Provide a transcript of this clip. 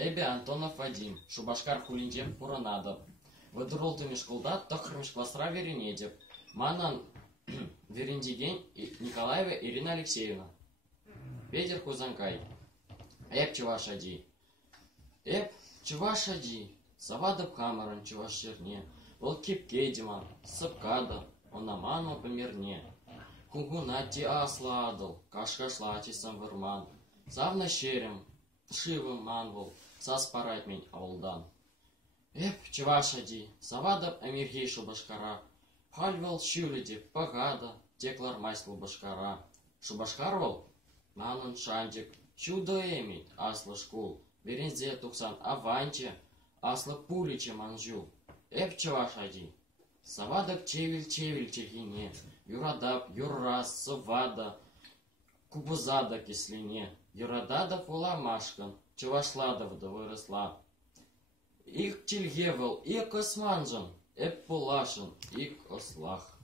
Эбе Антонов Вадим, Шубашкар хулинчем пуранадып. Выдырылтыми школда тохрымш классра веренедеп. Манан верендеген Николаева Ирина Алексеевна. Петер Кузанкай. Эп чувашади. Эп чувашади. Савадып камеран чувашерне. Ол кепке деман, сыпкада, онаману померне. Кугунати асладыл, кашкашлати самвырман. Савна шерем, шивым манвыл, саспарать мен ауылдан. Эп чувашади, савадып амиргей Шубашкара. Хальвал шюледе, пагада, теклар майслу башкара. Шубашкарвал, манун шандик, чудо эмит, аслы шкул. Верензе тухсан аванче, аслы пуличе манжу. Эп чувашади, савадып чевил чехине. Юрадап, юррас, сывада, кубузада кислине. Юрадада фуламашкан, чувашладов да выросла. Их чильгевал, их османжан, эп пулашин, их ослах.